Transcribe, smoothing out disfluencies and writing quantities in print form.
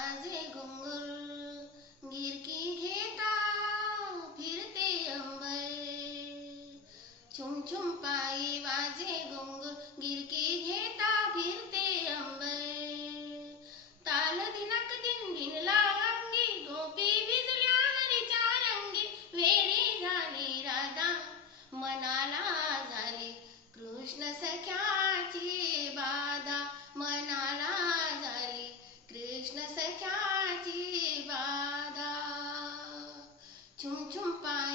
वाजे घुंगुर, गिरकी घेता फिरते अंबर. छुम छुम पायी वाजे घुंगुर, गिरकी घेता फिरते अंबर. ताल दिनक दिन दिनला अंगी, गोपी भिजल्या हरीच्या रंगी. वेडी झाली राधा मनाला झाली कृष्ण सख्याची बाधा. मनाला झाली कृष्ण सख्याची बाधा. छुम छुम पायी